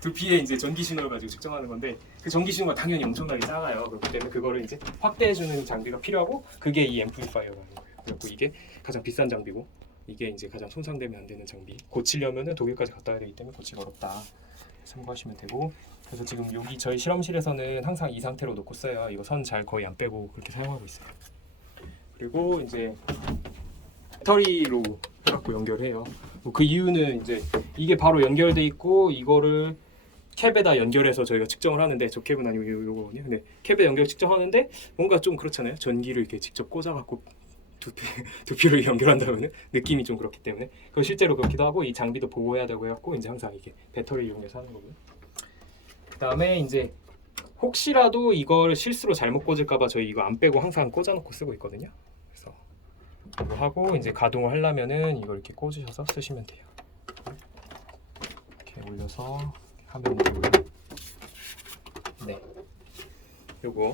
두피에 이제 전기 신호를 가지고 측정하는 건데 그 전기 신호가 당연히 엄청나게 작아요. 그렇기 때문에 그거를 이제 확대해주는 장비가 필요하고 그게 이 앰플리파이어가 하는 거예요. 그리고 이게 가장 비싼 장비고 이게 이제 가장 손상되면 안 되는 장비. 고치려면은 독일까지 갔다 와야 되기 때문에 고치기 어렵다. 참고하시면 되고. 그래서 지금 여기 저희 실험실에서는 항상 이 상태로 놓고 써요. 이거 선 잘 거의 안 빼고 그렇게 사용하고 있어요. 그리고 이제 배터리로 해갖고 연결해요. 그 이유는 이제 이게 바로 연결돼 있고 이거를 캡에다 연결해서 저희가 측정을 하는데 저 캡은 아니고 요거거든요. 근데 캡에 연결 측정하는데 뭔가 좀 그렇잖아요. 전기를 이렇게 직접 꽂아갖고 두피를 연결한다면 느낌이 좀 그렇기 때문에 그거 실제로 그렇기도 하고 이 장비도 보호해야 되고 해갖고 이제 항상 이게 배터리 이용해서 하는 거고요. 그다음에 이제 혹시라도 이걸 실수로 잘못 꽂을까봐 저희 이거 안 빼고 항상 꽂아놓고 쓰고 있거든요. 그래서 이거 하고 이제 가동을 하려면은 이걸 이렇게 꽂으셔서 쓰시면 돼요. 이렇게 올려서 하면 되고요. 네, 요거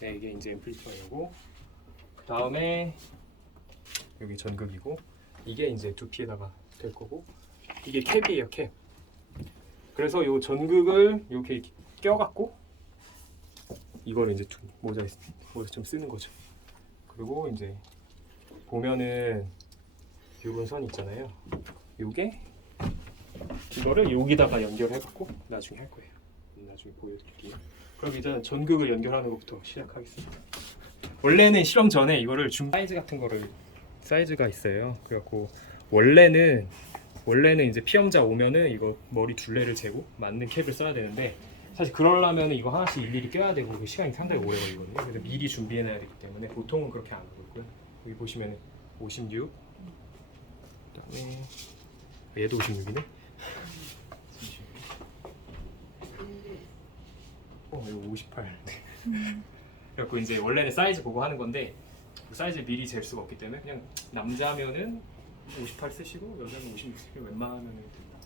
네, 이게 이제 앰플리파이어고 그 다음에 여기 전극이고 이게 이제 두피에다가 될 거고 이게 캡이에요, 캡. 그래서 요 전극을 이렇게 껴갖고 이거를 이제 모자에 좀 쓰는 거죠. 그리고 이제 보면은 요런 선 있잖아요. 요게 이거를 여기다가 연결해갖고 나중에 할 거예요. 나중에 보여드릴게요. 그럼 일단 전극을 연결하는 것부터 시작하겠습니다. 원래는 실험 전에 이거를 사이즈 같은 거를 사이즈가 있어요. 그래갖고 원래는 이제 피험자 오면은 이거 머리 둘레를 재고 맞는 캡을 써야 되는데 사실 그러려면 이거 하나씩 일일이 껴야 되고 그 시간이 상당히 오래 걸리거든요. 그래서 미리 준비해놔야 되기 때문에 보통은 그렇게 안 하고 있고요. 여기 보시면 56, 그다음에 얘도 56이네. 이거 58. 그래갖고 이제 원래는 사이즈 보고 하는 건데 그 사이즈 미리 잴 수가 없기 때문에 그냥 남자면은 58 쓰시고 여자는 56 쓰시고 웬만하면은 된다.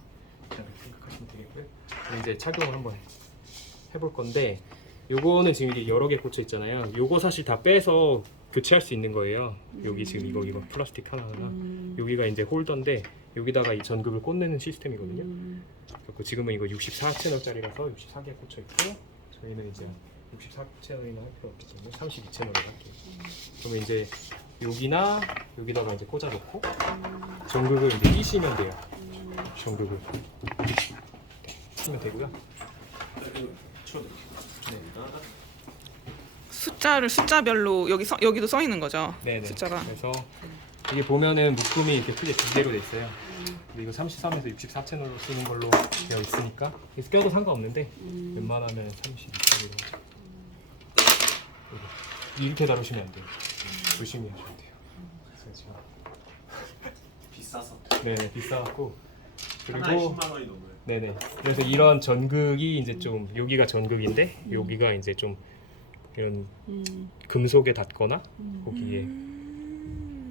그렇게 생각하시면 되겠고요. 이제 착용을 한번 해볼 건데 요거는 지금 이게 여러 개 꽂혀 있잖아요. 요거 사실 다 빼서 교체할 수 있는 거예요. 여기 지금 이거 플라스틱 하나하나 여기가 이제 홀더인데 여기다가 이 전극을 꽂는 시스템이거든요. 그래서 지금은 이거 64채널짜리라서 64개 꽂혀 있고 저희는 이제 64채널이나 할 필요 없기 때문에 32채널을 할게요. 그러면 이제 여기나 여기다가 이제 꽂아놓고 전극을 이제 끼시면 돼요. 전극을 끼시면 되고요. 네. 숫자별로 여기도 써 있는 거죠. 네네. 숫자가. 그래서 이게 보면은 묶음이 이렇게 크게 두 개로 돼 있어요. 근데 이거 33에서 64채널로 쓰는 걸로 되어 있으니까 그래서 껴도 상관없는데 웬만하면 32채널로 하죠. 이렇게 다루시면 안 돼요. 조심히 하셔야 돼요. 그래서 지금 비싸서 네네 비싸갖고 하나에 그리고 10만 원이 넘어요. 네네 그래서 이런 전극이 이제 좀 여기가 전극인데 여기가 이제 좀 이런 금속에 닿거나 거기에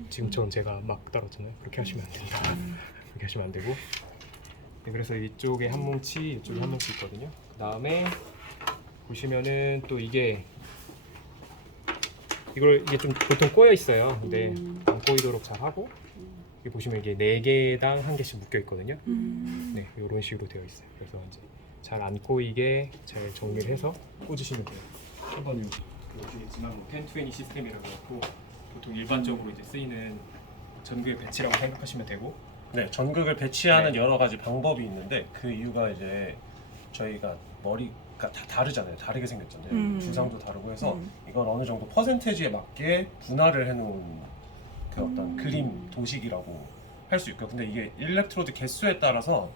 지금처럼 제가 막 달았잖아요. 그렇게 하시면 안 된다. 그렇게 하시면 안 되고 네, 그래서 이쪽에 한 뭉치 이쪽에 한 뭉치 있거든요. 그 다음에 보시면은 또 이게 이게 좀 보통 꼬여 있어요. 근데 안 꼬이도록 잘 하고 여기 보시면 이게 4개당 1개씩 묶여 있거든요. 네, 이런 식으로 되어 있어요. 그래서 이제 잘 안 꼬이게 잘 정리를 해서 꽂으시면 돼요. 한번 보시겠지만 펜20 시스템이라고 해서 보통 일반적으로 이제 쓰이는 전극의 배치라고 생각하시면 되고 네, 전극을 배치하는 네. 여러 가지 방법이 있는데 그 이유가 이제 저희가 머리가 다 다르잖아요. 다르게 생겼잖아요. 주상도 다르고 해서 이걸 어느 정도 퍼센테이지에 맞게 분할을 해놓은 그 어떤 그림 도식이라고 할 수 있고요. 근데 이게 일렉트로드 개수에 따라서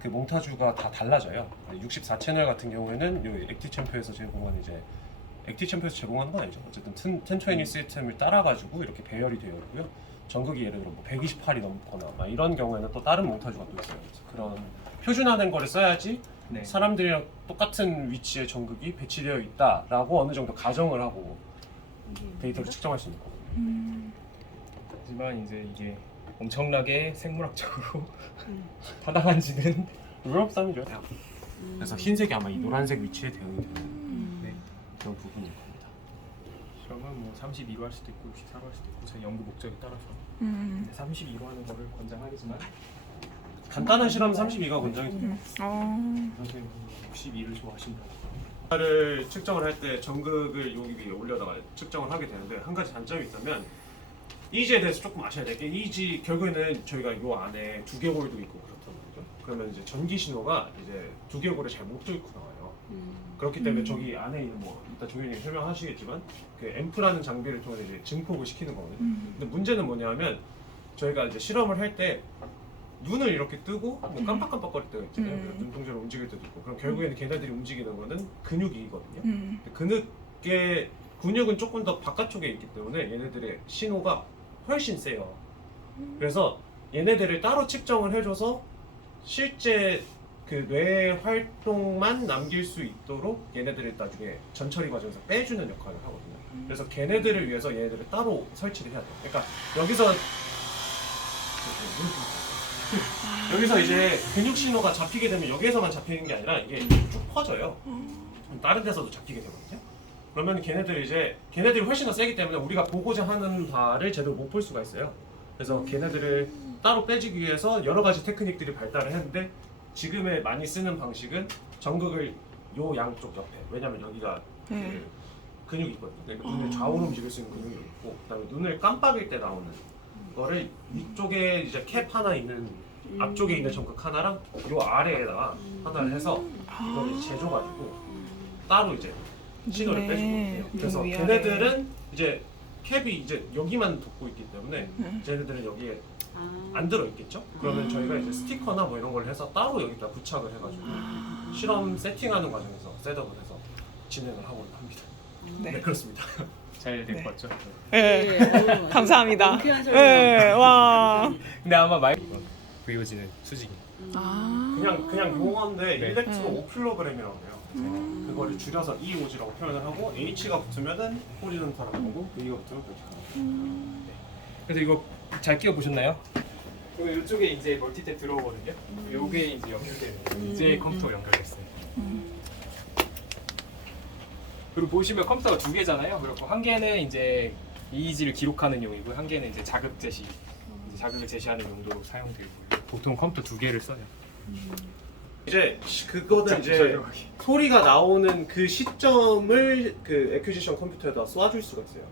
그 몽타주가 다 달라져요. 64채널 같은 경우에는 이 액티챔프에서 제공한 이제 액티챔프에서 제공하는 건 아니죠. 어쨌든 1020 시스템을 따라가지고 이렇게 배열이 되어 있고요. 전극이 예를 들어 뭐 128이 넘거나 막 이런 경우에는 또 다른 몽타주가 또 있어요. 그래서 그런 표준화된 거를 써야지 네. 사람들이랑 똑같은 위치에 전극이 배치되어 있다라고 어느 정도 가정을 하고 데이터를 측정할 수 있는 거거든요. 하지만 이제 이게 엄청나게 생물학적으로 타당한지는 유럽 사람이죠. 그래서 흰색이 아마 이 노란색 위치에 대응이 되는 네. 그런 부분일 겁니다. 그러면 뭐 32로 할 수도 있고 64로 할 수도 있고 제 연구 목적에 따라서 근데 32로 하는 거를 권장하지만 간단한 실험 32가 권장이 됩니다. 선생님 62를 좋아하신다고. 를 측정을 할 때 전극을 여기 위에 올려다가 측정을 하게 되는데 한 가지 단점이 있다면 이지에 대해서 조금 아셔야 될 게 이지 결국에는 저희가 요 안에 두개골도 있고 그렇단 말이죠. 그러면 이제 전기 신호가 이제 두개골을 잘 못 뚫고 나와요. 그렇기 때문에 저기 안에 있는 뭐 이따 조현이 설명하시겠지만 그 앰프라는 장비를 통해서 이제 증폭을 시키는 거거든요. 근데 문제는 뭐냐면 저희가 이제 실험을 할 때 눈을 이렇게 뜨고 뭐 깜빡깜빡거릴 때가 있잖아요. 눈동자를 움직일 때도 있고. 그럼 결국에는 걔네들이 움직이는 거는 근육이거든요. 근데 근육은 조금 더 바깥쪽에 있기 때문에 얘네들의 신호가 훨씬 세요. 그래서 얘네들을 따로 측정을 해줘서 실제 그 뇌 활동만 남길 수 있도록 얘네들을 나중에 전처리 과정에서 빼주는 역할을 하거든요. 그래서 걔네들을 위해서 얘네들을 따로 설치를 해야 돼요. 그러니까 여기서 이제 근육 신호가 잡히게 되면 여기에서만 잡히는 게 아니라 이게 쭉 퍼져요. 다른 데서도 잡히게 되거든요. 그러면 걔네들이 훨씬 더 세기 때문에 우리가 보고자 하는 바를 제대로 못 볼 수가 있어요. 그래서 걔네들을 따로 빼주기 위해서 여러 가지 테크닉들이 발달을 했는데 지금에 많이 쓰는 방식은 전극을 요 양쪽 옆에, 왜냐면 여기가 그 근육이 있거든요. 그러니까 눈을 좌우로 움직일 수 있는 근육이 있고, 그다음에 눈을 깜빡일 때 나오는 거를 위쪽에 이제 캡 하나 있는 앞쪽에 있는 전극 하나랑 요 아래에다가 하나를 해서 이걸 재줘가지고 따로 이제 신호를 빼주고 해요. 그래서 걔네들은 이제 캡이 이제 여기만 돋고 있기 때문에 쟤네들은 여기에 안 들어 있겠죠? 그러면 저희가 이제 스티커나 뭐 이런 걸 해서 따로 여기다 부착을 해가지고 실험 세팅하는 과정에서 셋업을 해서 진행을 하고 합니다. 네, 그렇습니다. 잘 될 것 같죠? 네. 네. 감사합니다. 명쾌한 설명. 네, 와. 근데 아마 이건 그려지는 수직이. 그냥 용어인데 네. 일렉트로 오킬로그램이라고 해요. 그거를 줄여서 EOG라고 표현을 하고 H가 붙으면은 소리는 바람 거고 V가 붙으면 그렇게 가는 그래서 이거 잘 끼워 보셨나요? 그리고 이쪽에 이제 멀티탭 들어오거든요. 요게 이제 연결되는 이제 컴퓨터 연결됐어요. 그리고 보시면 컴퓨터가 두 개잖아요. 그리고 한 개는 이제 EEG를 기록하는 용이고 한 개는 이제 자극 제시, 이제 자극을 제시하는 용도로 사용되고 보통 컴퓨터 두 개를 써요. 이제 그거는 이제 소리가 나오는 그 시점을 그 에큐지션 컴퓨터에다 쏴줄 수가 있어요.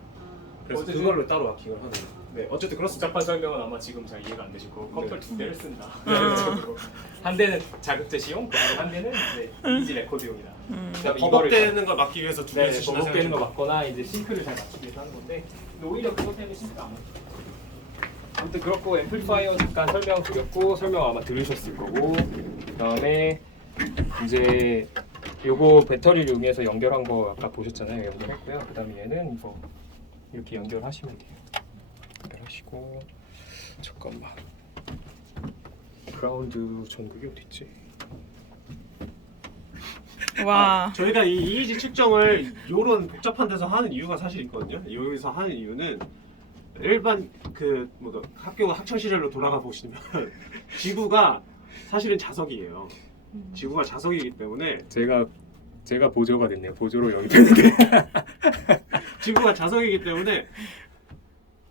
그래서 어쨌든- 그걸로 따로 기억을 하는 거예요. 네, 어쨌든 그렇습니다. 복잡한 설명은 아마 지금 잘 이해가 안 되실 거고 컴퓨터 두 개를 쓴다. 음. 한 대는 자극 제시용, 그다음에 한 대는 이제 EEG 레코드용이다. 그다음에 버벅대는 걸 막기 위해서 두 개 네, 쓰시는 버벅대는 거 맞거나 이제 싱크를 잘 맞추기 위해서 하는 건데 근데 오히려 그것 때문에 싱크가 안 맞죠. 아무튼 그렇고 앰플리파이어 잠깐 설명드렸고 설명 아마 들으셨을 거고 그다음에 이제 요거 배터리를 이용해서 연결한 거 아까 보셨잖아요. 연결했고요. 그다음에 얘는 이거 이렇게 연결하시면 돼요. 연결하시고 잠깐만 그라운드 전극이 어디 있지? 와. 저희가 이 EEG 측정을 이런 복잡한 데서 하는 이유가 사실 있거든요. 여기서 하는 이유는 일반 뭐 학교 학창 시절로 돌아가 보시면 지구가 사실은 자석이에요. 지구가 자석이기 때문에 제가 보조가 됐네요. 보조로 영입했는데 지구가 자석이기 때문에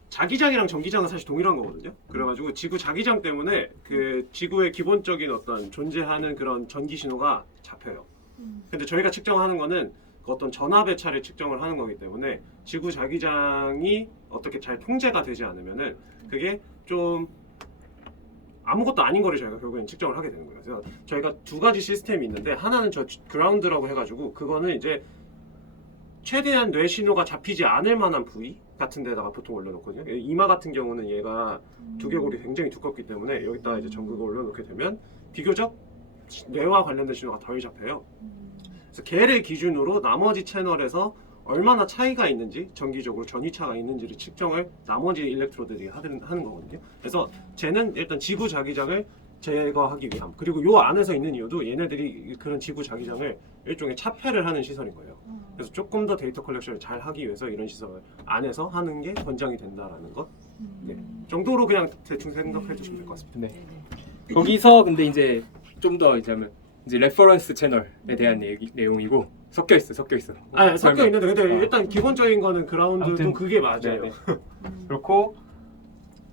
자기장이랑 전기장은 사실 동일한 거거든요. 그래가지고 지구 자기장 때문에 그 지구의 기본적인 어떤 존재하는 그런 전기 신호가 잡혀요. 근데 저희가 측정하는 거는 그 어떤 전압의 차를 측정을 하는 거기 때문에 지구 자기장이 어떻게 잘 통제가 되지 않으면은 그게 좀 아무것도 아닌 거를 저희가 결국엔 측정을 하게 되는 거예요. 그래서 저희가 두 가지 시스템이 있는데 하나는 저 그라운드라고 해가지고 그거는 이제 최대한 뇌 신호가 잡히지 않을 만한 부위 같은 데다가 보통 올려놓거든요. 이마 같은 경우는 얘가 두개골이 굉장히 두껍기 때문에 여기다가 이제 전극을 올려놓게 되면 비교적 뇌와 관련된 신호가 덜 잡혀요. 그래서 걔를 기준으로 나머지 채널에서 얼마나 차이가 있는지 전기적으로 전위차가 있는지를 측정을 나머지 일렉트로드들이 하는 거거든요. 그래서 쟤는 일단 지구 자기장을 제거하기 위함, 그리고 요 안에서 있는 이유도 얘네들이 그런 지구 자기장을 일종의 차폐를 하는 시설인 거예요. 그래서 조금 더 데이터 컬렉션을 잘 하기 위해서 이런 시설 안에서 하는 게 권장이 된다라는 것 정도로 그냥 대충 생각해 주시면 될 것 같습니다. 네. 거기서 근데 이제 좀 더 이제 하면 이제 레퍼런스 채널에 대한 내용이고 섞여 있어. 아, 섞여 있는데 근데 어. 일단 기본적인 거는 그라운드도 아무튼, 그게 맞아요. 네. 그렇고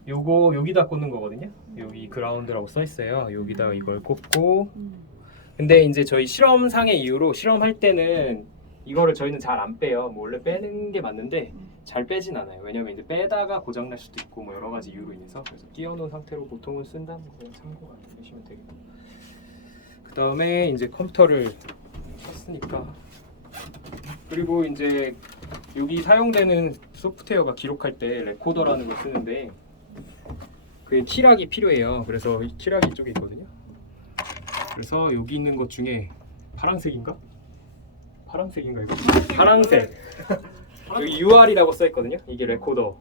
요거 여기다 꽂는 거거든요. 여기 그라운드라고 써 있어요. 여기다 이걸 꽂고 근데 이제 저희 실험상의 이유로 실험할 때는 이거를 저희는 잘 안 빼요. 뭐 원래 빼는 게 맞는데 잘 빼진 않아요. 왜냐면 이제 빼다가 고장 날 수도 있고 뭐 여러 가지 이유로 인해서 그래서 끼워놓은 상태로 보통은 쓴다. 뭐 그냥 참고가 되시면 되겠고. 그 다음에 이제 컴퓨터를 켰으니까 그리고 이제 여기 사용되는 소프트웨어가 기록할 때 레코더라는 걸 쓰는데 그게 키락이 필요해요. 그래서 이 키락이 이쪽에 있거든요. 그래서 여기 있는 것 중에 파란색인가? 파란색인가 이거? 파란색. 여기 UR이라고 써 있거든요. 이게 레코더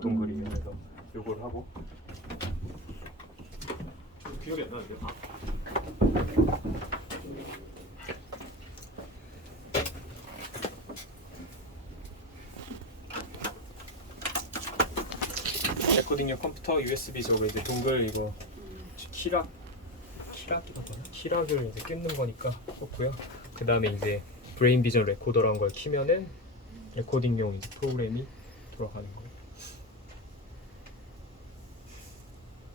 동글이에요. 그래서 요걸 하고. 좀 기억이 안 나는데요. 레코딩용 컴퓨터 USB 저거 이제 동글 이거 키락을 이제 꽂는 거니까 썼고요. 그 다음에 이제 브레인 비전 레코더라는 걸 키면은 레코딩용 이제 프로그램이 돌아가는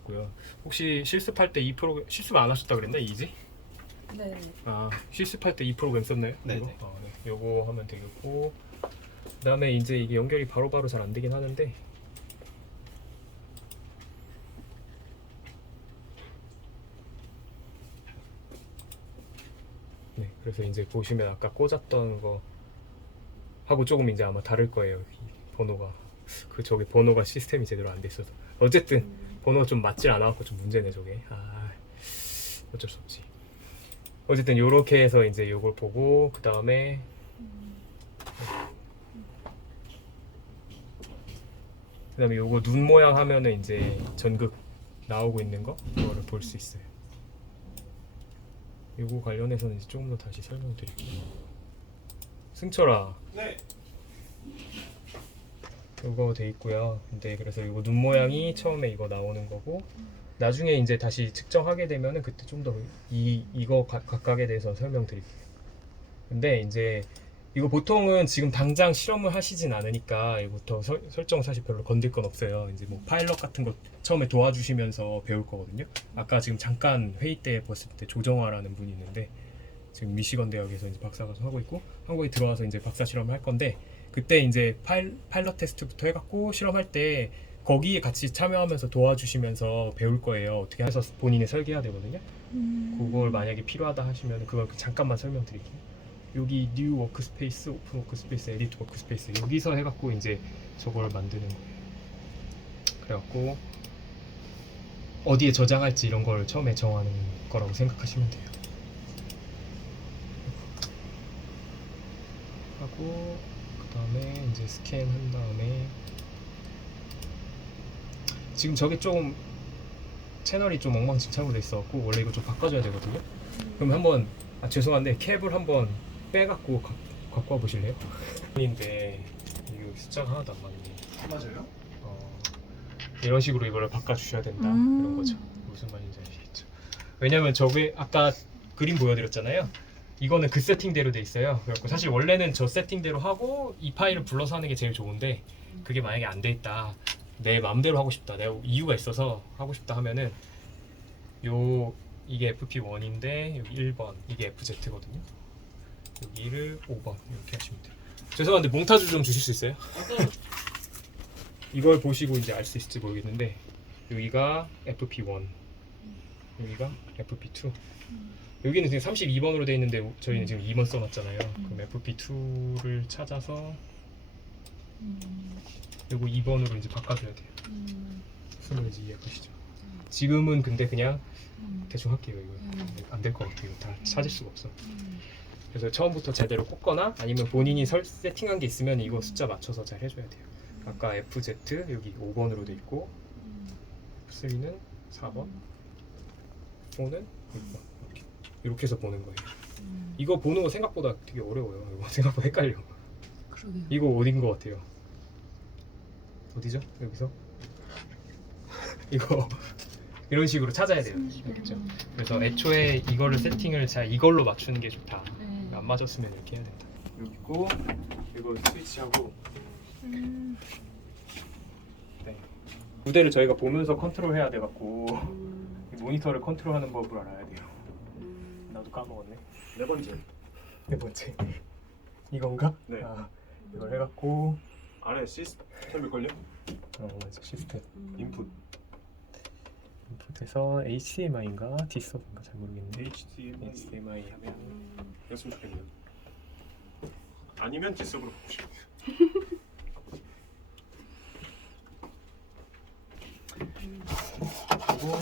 거고요. 혹시 실습할 때 이 프로그램 실습 안 하셨다 그랬나 이지? 네. 아 실습할 때 이 프로그램 썼나요? 네. 이거? 아, 네. 요거 하면 되겠고 그 다음에 이제 이게 연결이 바로바로 잘 안 되긴 하는데 네, 그래서 이제 보시면 아까 꽂았던 거 하고 조금 이제 아마 다를 거예요. 이 번호가 저기 번호가 시스템이 제대로 안 돼 있어서 어쨌든 번호가 좀 맞질 않아갖고 좀 문제네 저게. 아 어쩔 수 없지. 어쨌든 요렇게 해서 이제 요걸 보고 그 다음에 요거 눈 모양 하면은 이제 전극 나오고 있는 거 그거를 볼 수 있어요. 요거 관련해서는 이제 조금 더 다시 설명드릴게요. 승철아, 네. 요거 돼 있고요. 근데 그래서 요거 눈 모양이 처음에 이거 나오는 거고 나중에 이제 다시 측정하게 되면은 그때 좀 더 이거 각각에 대해서 설명드릴게요. 근데 이제 이거 보통은 지금 당장 실험을 하시진 않으니까 이거부터 설정 사실 별로 건들 건 없어요. 이제 뭐 파일럿 같은 거 처음에 도와주시면서 배울 거거든요. 아까 지금 잠깐 회의 때 봤을 때 조정화라는 분이 있는데 지금 미시건 대학에서 이제 박사과정 하고 있고 한국에 들어와서 이제 박사 실험을 할 건데 그때 이제 파일럿 테스트부터 해갖고 실험할 때 거기에 같이 참여하면서 도와주시면서 배울 거예요. 어떻게 해서 본인이 설계해야 되거든요. 그걸 만약에 필요하다 하시면 그걸 잠깐만 설명드릴게요. 여기 뉴 워크스페이스, 오픈 워크스페이스, 에디트 워크스페이스 여기서 해갖고 이제 저걸 만드는 거예요. 그래갖고 어디에 저장할지 이런 걸 처음에 정하는 거라고 생각하시면 돼요. 하고 그 다음에 이제 스캔 한 다음에 지금 저게 좀 채널이 좀 엉망진창으로 돼 있어갖고 원래 이거 좀 바꿔줘야 되거든요. 그럼 한번 죄송한데 캡을 한번 빼갖고 갖고 와 보실래요? 인데 이거 숫자가 하나도 안 맞네. 맞아요? 이런 식으로 이거를 바꿔주셔야 된다 이런 거죠. 무슨 말인지 아시겠죠? 왜냐면 저게 아까 그림 보여드렸잖아요. 이거는 그 세팅대로 돼 있어요. 그래갖고 사실 원래는 저 세팅대로 하고 이 파일을 불러서 하는 게 제일 좋은데 그게 만약에 안 돼 있다. 내 마음대로 하고 싶다. 내가 이유가 있어서 하고 싶다 하면은 이게 FP1인데 여기 1번 이게 FZ거든요. 여기를 5번 이렇게 하시면 돼요. 죄송한데 몽타주 좀 주실 수 있어요? 이걸 보시고 이제 알 수 있을지 모르겠는데 여기가 FP1 여기가 FP2 여기는 지금 32번으로 되어 있는데 저희는 지금 2번 써놨잖아요. 그럼 FP2를 찾아서 요거 2번으로 이제 바꿔줘야 돼요. 무슨 말인지 이해하시죠? 지금은 근데 그냥 대충 할게요. 이거 안 될 것 같아요. 이거 다 찾을 수가 없어. 그래서 처음부터 제대로 꽂거나 아니면 본인이 세팅한 게 있으면 이거 숫자 맞춰서 잘 해줘야 돼요. 아까 FZ 여기 5번으로 돼 있고 3는 4번 4는 6번 이렇게 해서 보는 거예요. 이거 보는 거 생각보다 되게 어려워요. 이거 생각보다 헷갈려. 그러게요. 이거 어딘 거 같아요? 어디죠? 여기서? 이거 이런 식으로 찾아야 돼요. 알겠죠? 그래서 애초에 이거를 세팅을 잘 이걸로 맞추는 게 좋다. 안 맞았으면 이렇게 해야 된다. 여기 있고 이거 스위치하고 네. 무대를 저희가 보면서 컨트롤해야 돼갖고 모니터를 컨트롤하는 법을 알아야 돼요. 나도 까먹었네. 네 번째. 네 번째 이건가? 네. 아, 이걸 해갖고 아래 시스템일걸요? 맞아 시스템 인풋. 인풋에서 HDMI인가 D석인가 잘 모르겠네. HDMI. HDMI 하면 그랬으면 좋겠네요. 아니면 D석으로 보고 싶어요. 그리고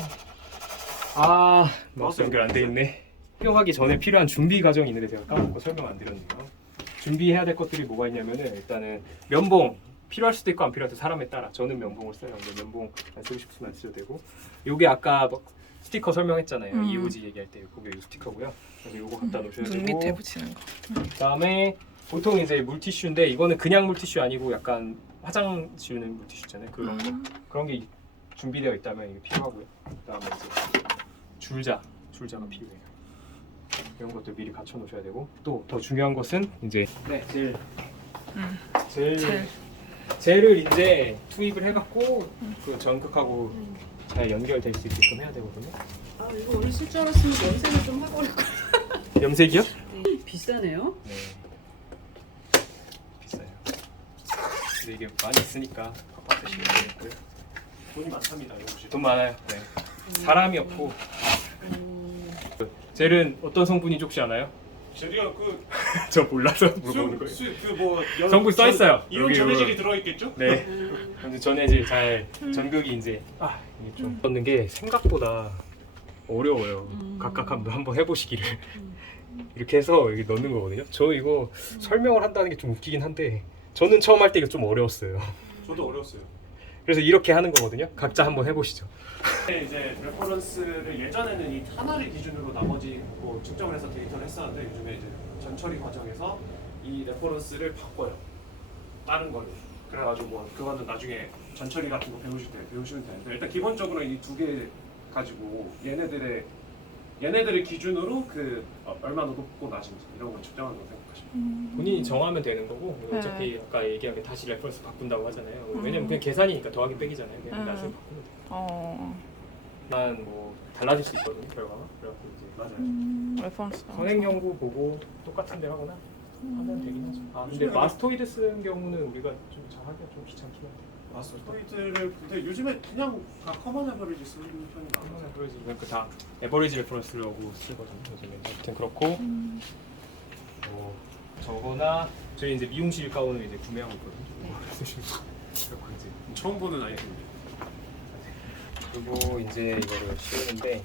마우스 연결 안 돼 있네. 설명하기 전에 필요한 준비 과정이 있는데 제가 까먹고 설명 안 드렸네요. 준비해야 될 것들이 뭐가 있냐면은 일단은 면봉 필요할 수도 있고 안 필요할 때 사람에 따라 저는 면봉을 써요. 근데 면봉 안 쓰고 싶으면 안 쓰셔도 되고 요게 아까 뭐 스티커 설명했잖아요. EOG 얘기할 때 그게 이 스티커고요. 그래서 요거 갖다 놓으셔야 눈 되고 밑에 붙이는 거. 그다음에 보통 이제 물티슈인데 이거는 그냥 물티슈 아니고 약간 화장 지우는 물티슈잖아요. 그런 거 그런 게 준비되어 있다면 이게 필요하고요. 그다음에 이제 줄자가 필요해요. 이런 것도 미리 갖춰 놓으셔야 되고 또 더 중요한 것은 이제 젤을 이제 투입을 해갖고 그 전극하고 잘 연결될 수 있게끔 해야 되거든요. 아 이거 오늘 쓸 줄 알았으면 염색을 좀 하고 올 거예요. 염색이요? 비싸네요. 네. 비싸요. 근데 이게 많이 있으니까 팍팍 쓰시면 되겠고요. 돈이 많답니다. 역시. 돈 많아요. 네. 사람이 없고 젤은 어떤 성분인지 혹시 아나요? 제가 그 저 몰라서 물어보는 거예요. 그뭐 성분 써 있어요. 이온 여기, 전해질이 여기. 들어 있겠죠? 네. 근데 전해질 잘 전극이 이제 이게 좀 넣는 게 생각보다 어려워요. 각각 한번 해보시기를. 이렇게 해서 여기 넣는 거거든요. 저 이거 설명을 한다는 게 좀 웃기긴 한데 저는 처음 할 때 이거 좀 어려웠어요. 저도 어려웠어요. 그래서 이렇게 하는 거거든요. 각자 한번 해보시죠. 이제 레퍼런스를 예전에는 이 하나를 기준으로 나머지 뭐 측정을 해서 데이터를 했었는데 요즘에 이제 전처리 과정에서 이 레퍼런스를 바꿔요. 다른 걸로. 그래가지고 뭐 그거는 나중에 전처리 같은 거 배우실 때 배우시면 되는데 일단 기본적으로 이 두 개 가지고 얘네들의 기준으로 그 얼마나 높고 낮은지 이런 걸 측정한다고 생각하시면 본인이 정하면 되는 거고 네. 어차피 아까 얘기한 게 다시 레퍼런스 바꾼다고 하잖아요. 왜냐면 그냥 계산이니까 더하기 빼기잖아요. 그냥 나중에 바꾸면 돼요. 난 뭐 달라질 수 있거든요 결과가. 그래갖고 이제 맞아요. 레퍼런스. 선행 연구 보고 똑같은 데 하거나 하면 되긴 하죠. 근데 마스토이드 쓰는 경우는 우리가 좀 정하기가 좀 귀찮긴 한데. 마스터이드를 근데 요즘에 그냥 다 커먼 에버리지 쓰는 편이 많아요. 에버리지 그러니까 다 에버리지 레퍼런스라고 쓰거든요. 요즘에 아무튼 그렇고 저거나 저희 이제 미용실 가운을 이제 구매하고 있거든요. 쓰시는 거. 그렇고 이제 처음 보는 아이템인데. 그리고 이제 이거를 씌우는데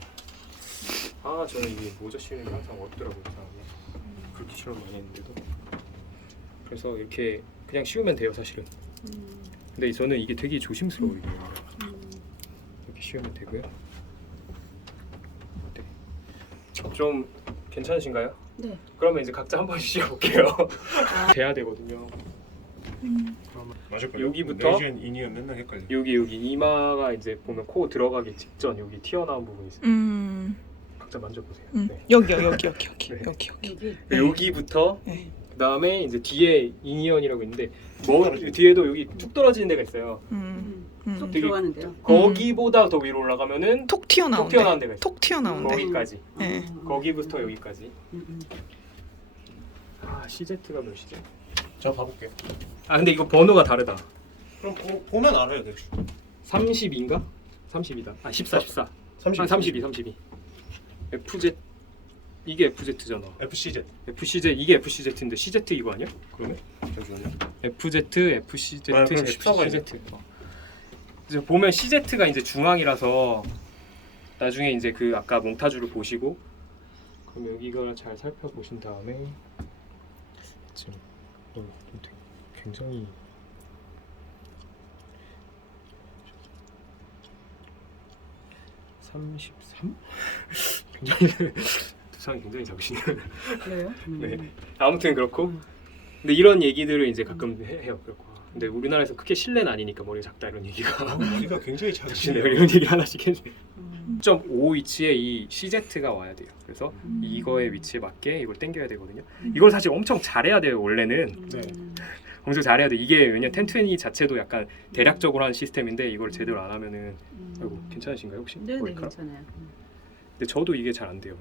저는 이게 모자 씌우는 게 항상 어렵더라고요. 그렇게 실험 많이 했는데도 그래서 이렇게 그냥 씌우면 돼요 사실은. 근데 저는 이게 되게 조심스러워요. 이렇게 씌우면 되고요. 네. 좀 괜찮으신가요? 네. 그러면 이제 각자 한 번씩 씌워볼게요. 돼야 되거든요. 맞을 여기부터? 레이지앤 인이언 맨날 헷갈려. 여기 이마가 이제 보면 코 들어가기 직전 여기 튀어나온 부분이 있어요. 각자 만져보세요. 네. 여기요. 네. 여기. 여기부터 네. 그다음에 이제 뒤에 인이언이라고 있는데 뒤에도 여기 툭 떨어지는 데가 있어요. 쏙 되게 들어가는데요. 거기보다 더 위로 올라가면은 톡 튀어나온대. 튀어나온 데가 있어요. 톡 튀어나온대. 거기까지. 네. 거기부터 여기까지. 음. CZ가 몇이죠? 제가 봐볼게요. 근데 이거 번호가 다르다. 그럼 보면 알아요 대충. 30인가? 30이다. 14. 32. FZ 이게 FZ잖아. FCZ. FCZ 이게 FCZ인데 CZ 이거 아니야? 그러면 잠시만요. FZ, FCZ, 그럼 14가 FCZ. 이제 보면 CZ가 이제 중앙이라서 나중에 이제 그 아까 몽타주를 보시고 그럼 여기가 잘 살펴보신 다음에 지금 굉장히 33? 굉장히 두상이 굉장히 작으시네요. 그래요? 네. 아무튼 그렇고 근데 이런 얘기들을 이제 가끔 해요. 그렇고 근데 우리나라에서 크게 실내는 아니니까 머리가 작다 이런 얘기가 머리가 굉장히 작으시네요. 이런 얘기 하나씩 해주세요. 0.5 위치에 이 CZ가 와야 돼요. 그래서 이거의 위치에 맞게 이걸 당겨야 되거든요. 이걸 사실 엄청 잘해야 돼요. 원래는 네. 검색 잘해야 돼. 이게 왜냐 1020 자체도 약간 대략적으로 하는 시스템인데 이걸 제대로 안 하면은 아이고 괜찮으신가요 혹시? 네네 머리카락? 괜찮아요. 근데 저도 이게 잘 안 돼요.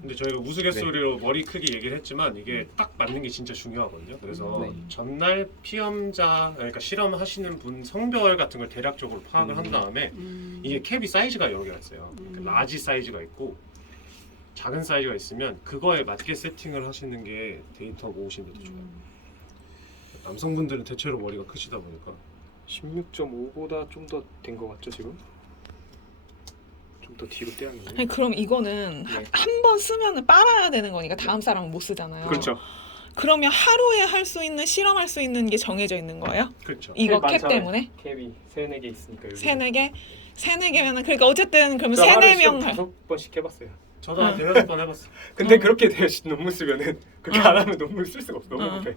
근데 저희가 우스갯소리로 머리 크기 얘기를 했지만 이게 딱 맞는 게 진짜 중요하거든요. 그래서 네. 전날 피험자 그러니까 실험하시는 분 성별 같은 걸 대략적으로 파악을 한 다음에 이게 캡이 사이즈가 여러 개가 있어요. 라지 사이즈가 있고 작은 사이즈가 있으면 그거에 맞게 세팅을 하시는 게 데이터가 오시는 데 더 좋아요. 남성분들은 대체로 머리가 크시다 보니까 16.5보다 좀 더 된 것 같죠 지금? 좀 더 뒤로 떼야겠네. 아니 그럼 이거는 네. 한 번 쓰면은 빨아야 되는 거니까 다음 사람은 못 쓰잖아요. 그렇죠. 그러면 하루에 할 수 있는 실험할 수 있는 게 정해져 있는 거예요? 그렇죠. 이거 캡 캡 많잖아요. 때문에? 캡이 3-4개 있으니까 여기. 세네 개면은 그러니까 어쨌든 그러면 저 하루에 세네 명 시험 5번씩 해봤어요. 저도 한 대여섯 번 해봤어. 근데 그렇게 논문 쓰면은 그렇게 안 하면 논문 쓸 수가 없어. 너무 급해.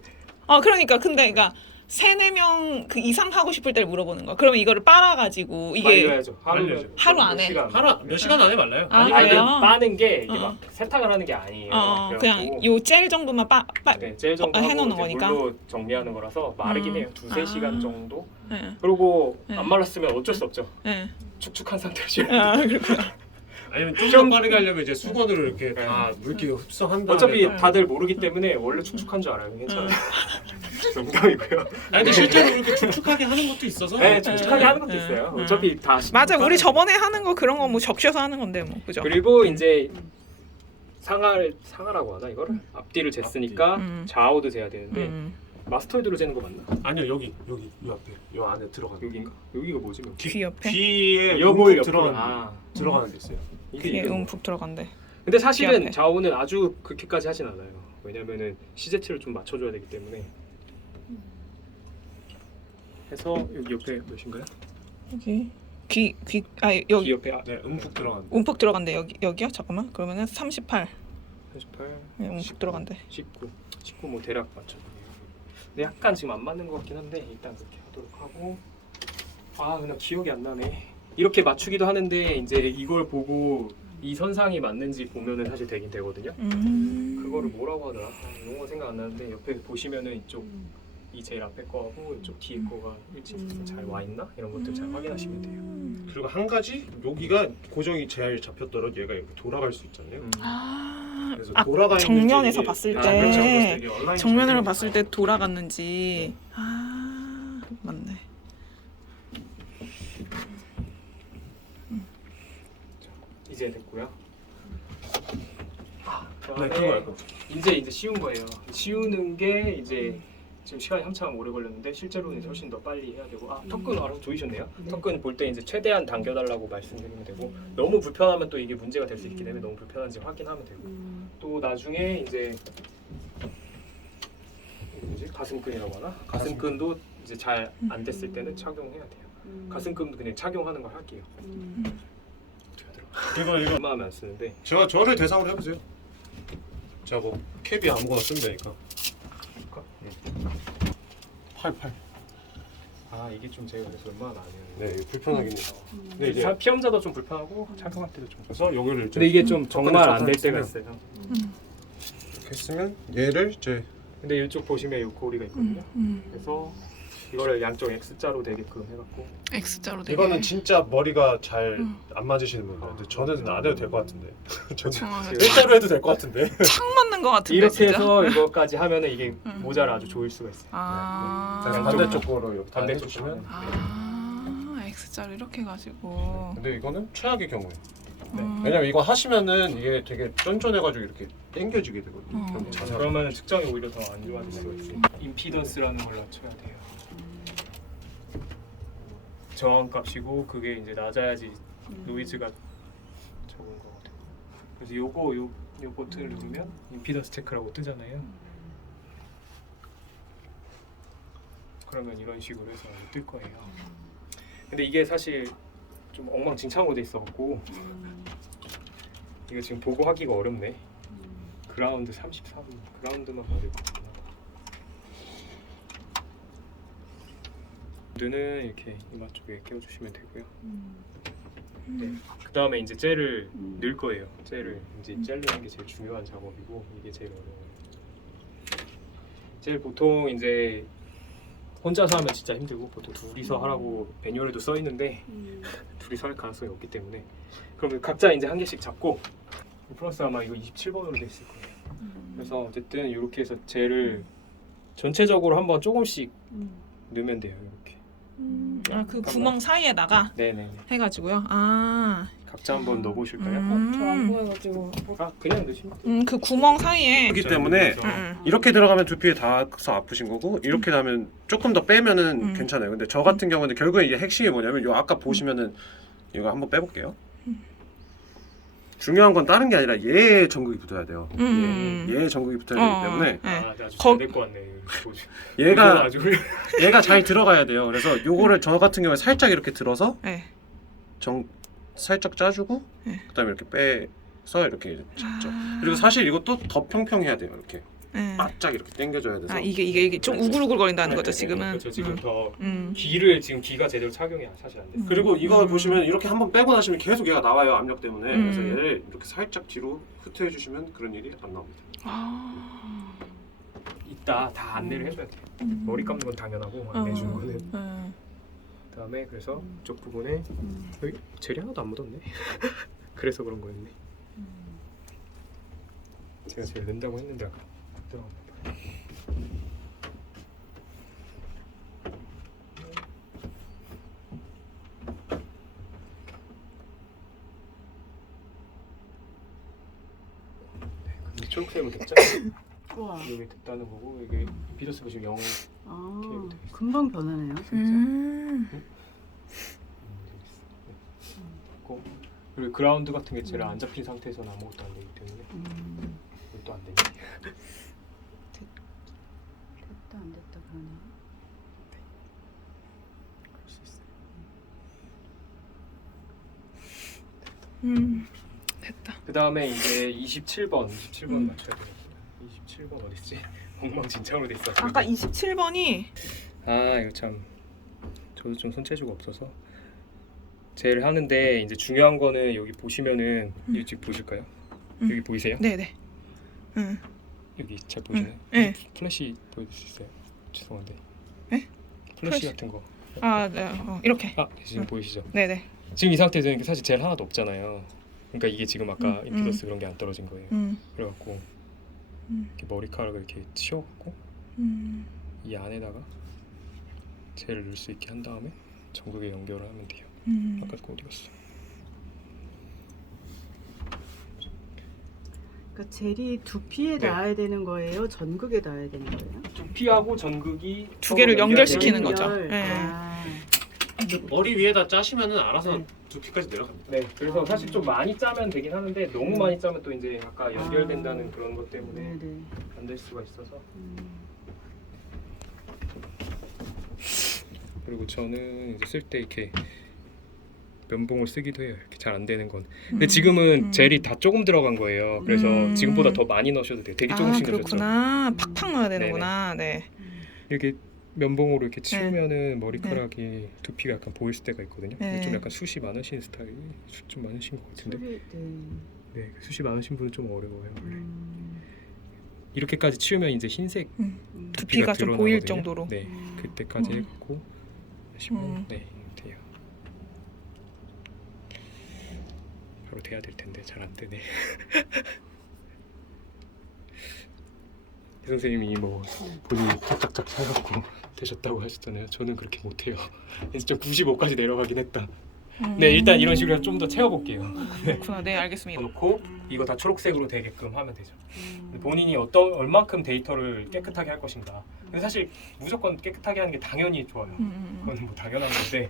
그러니까 근데 그러니까 세네 명 그 이상 하고 싶을 때를 물어보는 거. 그러면 이거를 빨아가지고 이게 말려야죠. 말려야죠. 하루 몇 안에. 시간. 몇 시간 안에 말라요. 아, 아니 그래요? 빠는 게 이게 어. 막 세탁을 하는 게 아니에요. 그냥 그래갖고 요 젤 정도만 네, 제일 정도 하고 해놓는 이제 거니까. 물로 정리하는 거라서 마르긴 해요. 2-3시간 아. 정도. 예. 그리고 네. 안 말랐으면 어쩔 수 없죠. 예. 축축한 상태로 씌워야 돼. 그렇구나. 아니면 좀 더 빠르게 하려면 이제 수건으로 이렇게 다 물기 흡수한 다음에 어차피 딱- 다들 모르기 때문에 원래 축축한 줄 알아요. 괜찮아요. 농담이고요. 아니 근데 실제로 이렇게 축축하게 하는 것도 있어서 네, 축축하게 하는 것도 네. 있어요. 네. 어차피 다 맞아. 우리 빠르니까. 저번에 하는 거 그런 거 뭐 적셔서 하는 건데 뭐 그죠? 그리고 이제 상하라고 하나 이거를 앞뒤를 쟀으니까 음. 좌우도 재야 되는데 음. 마스터헤드로 재는 거 맞나? 아니요 여기 이 앞에 요 안에 들어가는 여기인가? 여기가 뭐지? 귀 옆에 귀에 이어볼 움푹 옆으로. 들어가는 게 있어요. 귀에 이게 뭐. 움푹 들어간대. 근데 귀 사실은 앞에. 좌우는 아주 그렇게까지 하진 않아요. 왜냐면은 시제트를 좀 맞춰줘야 되기 때문에. 해서 여기 옆에 몇인가요? 여기 귀 귀 여기 옆에 네, 움푹 들어가는. 움푹 들어간대. 여기요? 잠깐만. 그러면은 38. 38, 네, 움푹 들어간대. 19 뭐 대략 맞춰주네요. 근데 약간 지금 안 맞는 것 같긴 한데 일단 그렇게 하도록 하고. 아 그냥 기억이 안 나네. 이렇게 맞추기도 하는데 이제 이걸 보고 이 선상이 맞는지 보면은 사실 되긴 되거든요. 그거를 뭐라고 하더라? 용어 생각 안 나는데 옆에 보시면은 이쪽 이 제일 앞에 거하고 이쪽 뒤에 거가 일치해서 잘 와 있나 이런 것들 잘 확인하시면 돼요. 그리고 한 가지 여기가 고정이 잘 잡혔더라도 얘가 이렇게 돌아갈 수 있잖아요. 그래서 돌아가 있는지 정면에서 봤을 그렇죠. 때 그래서 이게 온라인 정면으로 촬영이 봤을 때 돌아갔는지 맞네. 이제 됐고요. 네, 그거요. 이제 쉬운 거예요. 쉬우는 게 이제 지금 시간이 한참 오래 걸렸는데 실제로는 이제 훨씬 더 빨리 해야 되고 턱근 알아서 조이셨네요. 턱근 볼 때 이제 최대한 당겨달라고 말씀드리면 되고 너무 불편하면 또 이게 문제가 될 수 있기 때문에 너무 불편한지 확인하면 되고 또 나중에 이제 뭐지 가슴끈이라고 하나? 가슴끈도 이제 잘 안 됐을 때는 착용해야 돼요. 가슴끈도 그냥 착용하는 걸 할게요. 어떻게 하더라? 이거 얼마 하면 안 쓰는데 저를 대상으로 해보세요. 제가 뭐 캡이 아무거나 쓴다니까. 팔. 아 이게 좀 제가 그래서 얼마나 안 해요. 네, 이거 불편하긴 해요. 근데 이제 피험자도 좀 불편하고 착용할 때도 좀. 그래서 여기를 이제 근데 이게 좀 정말 안 될 때가 쓰면 있어요. 이렇게 했으면 얘를 이제 근데 이쪽 보시면 이 고리가 있거든요. 그래서 이거를 양쪽 X자로 되게끔 해갖고 X자로 되게. 이거는 진짜 머리가 잘 안 맞으시는 분들. 근데 저는 안 해도 될 것 같은데. 저는 일자로 해도 될 것 같은데. 착 맞는 거 같은데 이렇게 진짜. 해서 이거까지 하면은 이게 모자를 아주 조일 수가 있어요. 반대쪽 거로 이렇게 반대쪽 해주시면. X자로 이렇게 해가지고. 근데 이거는 최악의 경우에. 네. 왜냐면 이거 하시면은 이게 되게 쫀쫀해가지고 이렇게 당겨지게 되거든요. 그럼 자, 자세가. 그러면 측정이 오히려 더 안 좋아질 수가 있어요. 임피던스라는 걸 낮춰야 돼요. 저항값이고 그게 이제 낮아야지 노이즈가 적은 거거든요. 그래서 요 버튼을 누르면 임피던스 체크라고 뜨잖아요. 그러면 이런 식으로 해서 뜰 거예요. 근데 이게 사실 좀 엉망진창으로 돼 있어갖고 이거 지금 보고 하기가 어렵네. 그라운드 33 그라운드만 어렵구나. 눈은 이렇게 이마 쪽에 끼워주시면 되고요. 네. 그 다음에 이제 젤을 넣을 거예요. 젤을 이제 젤 넣는 게 제일 중요한 작업이고 이게 제일 어려워요. 제일 보통 이제 혼자서 하면 진짜 힘들고 보통 둘이서 하라고 매뉴얼에도 써 있는데 둘이서 할 가능성이 없기 때문에 그럼 각자 이제 한 개씩 잡고 플러스 아마 이거 27번으로 돼 있을 거예요. 그래서 어쨌든 이렇게 해서 젤을 전체적으로 한번 조금씩 넣으면 돼요. 이렇게. 아, 그 구멍 사이에다가 네네네. 해가지고요. 아, 각자 한번 넣어보실까요? 저안 보여가지고. 아 그냥 넣으시면 돼요. 그 구멍 사이에. 그렇기 때문에 이렇게 들어가면 두피에 닿아서 아프신 거고 이렇게 나면 조금 더 빼면은 괜찮아요. 근데 저 같은 경우는 결국에 이게 핵심이 뭐냐면 요 아까 보시면은 이거 한번 빼볼게요. 중요한 건 다른 게 아니라 얘 전극이 붙어야 돼요. 얘 전극이 붙어야 되기 때문에 네. 아, 아주 잘 될 것 같네. 얘가 아주 얘가 잘 들어가야 돼요. 그래서 요거를 저 같은 경우에 살짝 이렇게 들어서 네. 살짝 짜주고 네. 그다음에 이렇게 빼서 이렇게 잡죠. 아. 그리고 사실 이것도 더 평평해야 돼요. 이렇게 네. 바짝 이렇게 당겨줘야 돼서. 아, 이게 좀 우글우글 거린다는 거죠, 지금은. 그렇죠. 지금 더 음. 귀가 제대로 착용이 사실 안 됐어요. 그리고 이거 보시면 이렇게 한번 빼고 나시면 계속 얘가 나와요. 압력 때문에. 그래서 얘를 이렇게 살짝 뒤로 후퇴해 주시면 그런 일이 안 나옵니다. 아. 이따 다 안내를 해줘야 돼요. 머리 감는 건 당연하고 안내 주는 거는. 그다음에 그래서 이쪽 부분에 여기 젤이 하나도 안 묻었네. 그래서 그런 거였네. 제가 젤 넣는다고 했는데 아까 들어갔나 봐. 네, 근데 초록색으로 됐죠? 우와. 여기 됐다는 거고 이게 비더스 보시면 0 아, 금방 변하네요, 진짜. 있고 그리고 그라운드 같은 게 제일 안 잡힌 상태에서는 아무것도 안 되기 때문에 이것도 안 되네. 됐다 안 됐다 그러네. 그럴 수 있어요. 됐다. 그 다음에 이제 27번 맞춰야 되겠어요. 27번 어딨지? 엉망진창으로 돼 있어. 아까 27번이 아 이거 참 저도 좀 손재주가 없어서 젤 하는데 이제 중요한 거는 여기 보시면은 여기 지금 보실까요? 여기 보이세요? 네네. 여기 잘 보이시나요? 네. 플래시 보여줄 수 있어요? 죄송한데. 네? 플래시 같은 거. 아, 네. 이렇게. 아 지금 보이시죠? 네네. 지금 이 상태에서는 사실 젤 하나도 없잖아요. 그러니까 이게 지금 아까 인피더스 그런 게 안 떨어진 거예요. 그래갖고 이렇게 머리카락을 이렇게 치워갖고 이 안에다가 젤을 넣을 수 있게 한 다음에 전극에 연결을 하면 돼요. 아까 그거 어디 갔어? 그러니까 젤이 두피에 네. 닿아야 되는 거예요? 전극에 닿아야 되는 거예요? 두피하고 전극이 두 개를 서로 연결시키는 연결되는 거죠. 연결. 네. 아, 머리 위에다 짜시면은 알아서 두피까지 내려갑니다. 네, 그래서 사실 좀 많이 짜면 되긴 하는데 너무 많이 짜면 또 이제 아까 연결된다는 그런 것 때문에 네네. 안 될 수가 있어서. 그리고 저는 이제 쓸 때 이렇게 면봉을 쓰기도 해요. 이렇게 잘 안 되는 건. 근데 지금은 젤이 다 조금 들어간 거예요. 그래서 지금보다 더 많이 넣으셔도 돼요. 되게 조금씩 넣으셨죠. 그렇구나. 팍팍 넣어야 되는구나. 네. 이렇게 면봉으로 이렇게 치우면은 머리카락이 두피가 약간 보일 때가 있거든요. 네. 좀 약간 숱이 많으신 스타일이 숱 좀 많으신 것 같은데. 소리, 네. 네, 숱이 많으신 분은 좀 어려워요. 원래. 이렇게까지 치우면 이제 흰색 두피가 좀 드러나거든요. 보일 정도로. 네, 그때까지 해갖고 하시면 네 돼요. 바로 돼야 될 텐데 잘 안 되네. 선생님이 뭐 본인이 짝짝짝 해갖고 되셨다고 하셨잖아요. 저는 그렇게 못해요. 진짜 95까지 내려가긴 했다. 네, 일단 이런 식으로 좀 더 채워볼게요. 그렇구나. 네, 알겠습니다. 넣고 이거 다 초록색으로 되게끔 하면 되죠. 본인이 얼만큼 데이터를 깨끗하게 할 것인가. 근데 사실 무조건 깨끗하게 하는 게 당연히 좋아요. 그건 뭐 당연한 건데,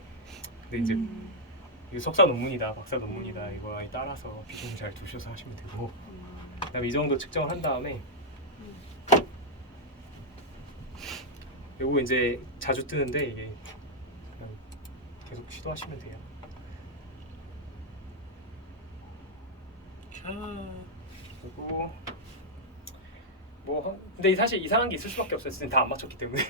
근데 이제 이거 석사 논문이다, 박사 논문이다 이거에 따라서 비중 잘 두셔서 하시면 되고, 그다음에 이 정도 측정을 한 다음에 요거 이제 자주 뜨는데 이게 그냥 계속 시도하시면 돼요. 그리고 뭐 근데 사실 이상한 게 있을 수밖에 없어요. 지금 다 안 맞췄기 때문에.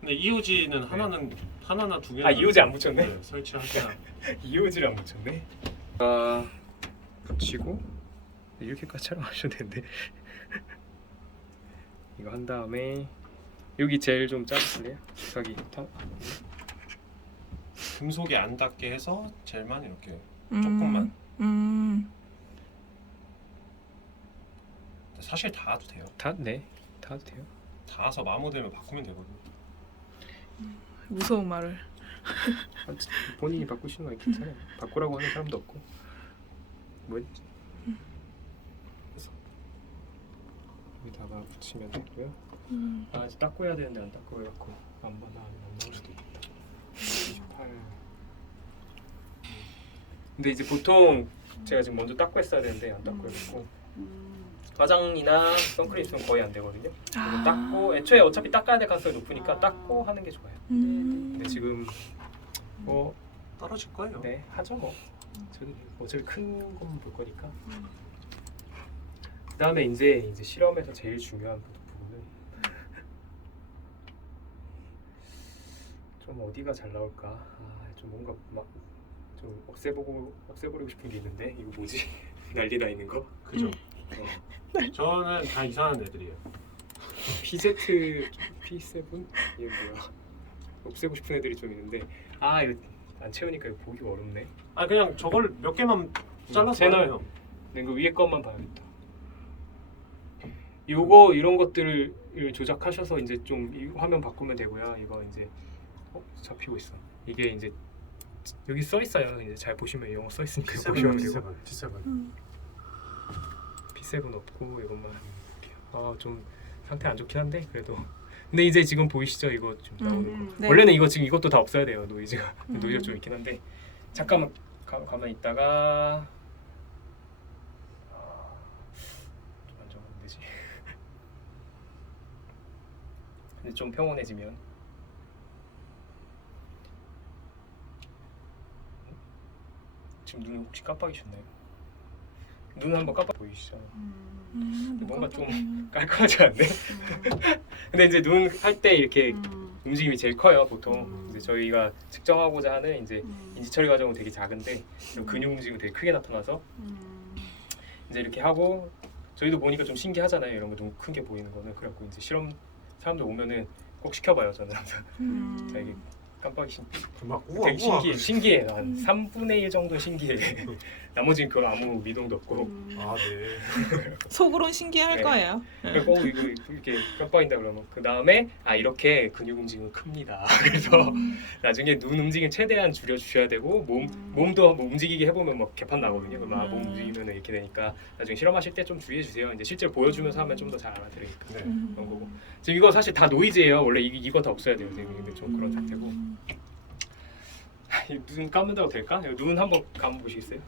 근데 이오지는 하나나 두 개. 아 이오지 안 붙였네. 네, 설치하셔야. 이오지를 안 붙였네. 붙이고 이렇게까지 촬영하셔도 되는데 이거 한 다음에 여기 제일 좀 짜주실래요? 저기 금속이 안 닿게 해서 젤만 이렇게 음. 조금만. 음. 사실 닿아도 돼요. 네, 다 해도 돼요. 닿아서 마모되면 바꾸면 되거든요. 무서운 말을. 본인이 바꾸시는 거 괜찮아요. 바꾸라고 하는 사람도 없고. 뭐 그래서 여기다가 붙이면 되고요. 아 이제 닦고 해야 되는데 안 닦고 해갖고 안 나올 수도 있겠다. 28. 근데 이제 보통 제가 지금 먼저 닦고 했어야 되는데 안 닦고 해갖고 화장이나 선크림 쓰면 거의 안 되거든요. 그래서 닦고 애초에 어차피 닦아야 될 가능성이 높으니까 닦고 하는 게 좋아요. 근데 지금 뭐 떨어질 거예요. 네 하죠 뭐. 저도 어차피 큰 것만 볼 거니까. 그다음에 이제 실험에서 제일 중요한 부분은 좀 어디가 잘 나올까? 좀 뭔가 막 좀 없애버리고 싶은 게 있는데 이거 뭐지? 난리 나 있는 거? 그죠? 저는 다 이상한 애들이에요. PZ P7 이게 뭐야? 없애고 싶은 애들이 좀 있는데 이거 안 채우니까 이거 보기 어렵네. 그냥 저걸 몇 개만 잘라서 채널. 해요. 근데 그 위에 것만 봐야겠다. 요거 이런 것들을 조작하셔서 이제 좀 이 화면 바꾸면 되고요. 이거 이제 잡히고 있어. 이게 이제 여기 써 있어요. 이제 잘 보시면 영어 써 있으니까 이거 보시면 되고. T7. P7 없고 이것만. 좀 상태 안 좋긴 한데 그래도. 근데 이제 지금 보이시죠? 이거 좀 나오는 거. 네. 원래는 이거 지금 이것도 다 없어야 돼요. 노이즈가 노이즈가 좀 있긴 한데 잠깐만 가만히 있다가 좀 안 좋으면 되지. 근데 좀 평온해지면 지금 눈 혹시 깜빡이셨나요? 눈 한번 깜빡 보이시죠? 뭔가 좀 깔끔하지 않네. 근데 이제 눈 할 때 이렇게 움직임이 제일 커요 보통. 이제 저희가 측정하고자 하는 이제 인지 처리 과정은 되게 작은데 근육 움직임이 되게 크게 나타나서 이제 이렇게 하고 저희도 보니까 좀 신기하잖아요. 이런 거 눈 큰 게 보이는 거는. 그래갖고 이제 실험 사람들 오면은 꼭 시켜봐요. 저는 항상. 자, 이게 깜빡이 막 되게 신기해. 한 3분의 1 정도 신기해. 나머지는 그거 아무 미동도 없고. 네. 속으론 신기할 네. 거예요. 그리고 이거 이렇게 깜빡인다 그러면 그 다음에 이렇게 근육 움직임은 큽니다. 그래서 나중에 눈 움직임 최대한 줄여 주셔야 되고 몸도 한번 움직이게 해보면 뭐 개판 나거든요. 그럼 몸 움직이면 이렇게 되니까 나중에 실험하실 때 좀 주의해 주세요. 이제 실제로 보여주면서 하면 좀 더 잘 알아들으니까 네. 그런 거고. 지금 이거 사실 다 노이즈예요. 원래 이거 다 없어야 돼요. 지금 근데 좀 그런 상태고. 눈 감는다고 될까? 눈 한번 감아 보시겠어요?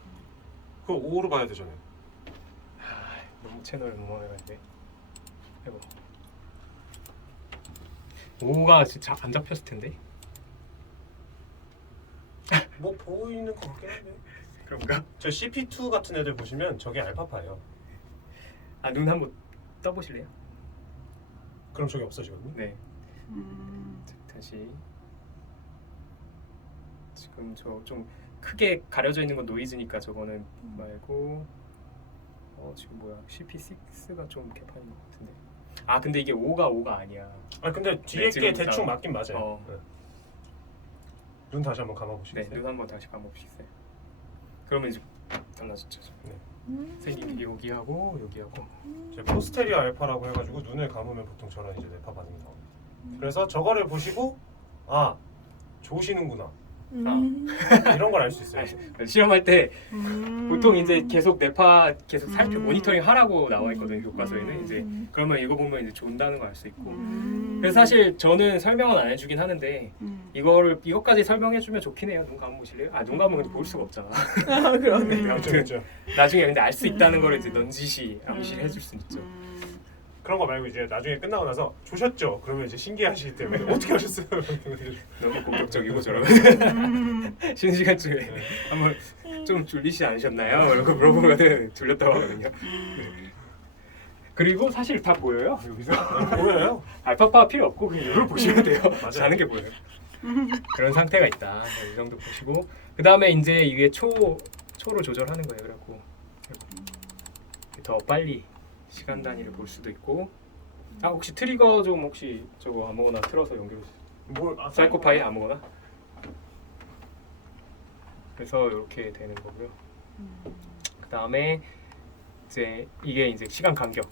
그거 5로 봐야 되잖아요. 너무 채널을 넘어가는데. 해봐. 5가 진짜 안 잡혔을 텐데. 뭐 보이는 것 같긴 한데. 그런가? 저 CP2 같은 애들 보시면 저게 알파파예요. 눈 한번 떠보실래요? 그럼 저게 없어지거든요. 네. 다시. 지금 저 좀 크게 가려져 있는 건 노이즈니까 저거는 말고. 지금 뭐야? CP6가 좀 개판인 것 같은데. 근데 이게 5가 아니야. 근데 뒤에 네, 게 대충 맞긴 맞아요. 네. 눈 다시 한번 네, 감아보시겠어요? 눈 한번 다시 감아보시겠어요? 그러면 이제 달라졌죠. 네. 생긴 게 여기하고 여기하고. 제 포스테리어 알파라고 해가지고 눈을 감으면 보통 저런 이제 뇌파 반응이 나옵니다. 그래서 저거를 보시고 좋으시는구나 이런 걸 알 수 있어요. 실험할 때 보통 이제 계속 뇌파 계속 살펴 모니터링 하라고 나와 있거든요. 교과서에는 이제 그러면 이거 보면 이제 좋다는 걸 알 수 있고. 그래서 사실 저는 설명은 안 해주긴 하는데 이것까지 설명해주면 좋긴 해요. 눈 감으실래요? 눈 감으면 근데 볼 수가 없잖아. 그러네. 아무튼 그렇죠. 나중에 근데 알 수 있다는 걸 이제 넌지시 암시를 해줄 수 있죠. 그런 거 말고 이제 나중에 끝나고 나서 조셨죠? 그러면 이제 신기하시기 때문에 어떻게 하셨어요? 너무 공격적이고 저러면 쉬는 시간쯤에 한번 좀 졸리지 않으셨나요? 이런 거 물어보면 졸렸다고 하거든요. 그리고 사실 다 보여요 여기서. 보여요? 알파파 필요 없고 그냥 이걸 보시면 돼요. 맞아요. 자는 게 보여요. 그런 상태가 있다. 이 정도 보시고 그 다음에 이제 이게 초로 조절하는 거예요. 그래갖고 더 빨리 시간 단위를 볼 수도 있고 아 혹시 트리거 좀 혹시 저거 아무거나 틀어서 연결해 주세요. 뭘 사이코파이 아무거나. 그래서 이렇게 되는 거고요. 그 다음에 이제 이게 이제 시간 간격.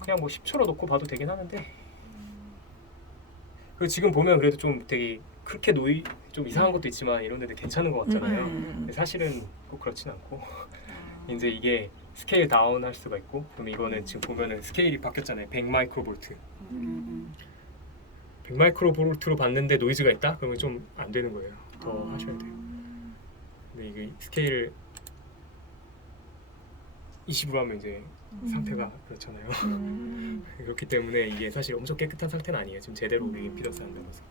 그냥 뭐 10초로 놓고 봐도 되긴 하는데. 그리고 지금 보면 그래도 좀 되게 그렇게 좀 이상한 것도 있지만 이런 데도 괜찮은 것 같잖아요. 근데 사실은 꼭 그렇진 않고 이제 이게 스케일 다운 할 수가 있고 그럼 이거는 지금 보면은 스케일이 바뀌었잖아요. 100 마이크로볼트. 100 마이크로볼트로 봤는데 노이즈가 있다? 그러면 좀 안 되는 거예요. 더 하셔야 돼요. 근데 이게 스케일을 20으로 하면 이제 상태가 그렇잖아요. 그렇기 때문에 이게 사실 엄청 깨끗한 상태는 아니에요. 지금 제대로 우리 임피던스 한다면서.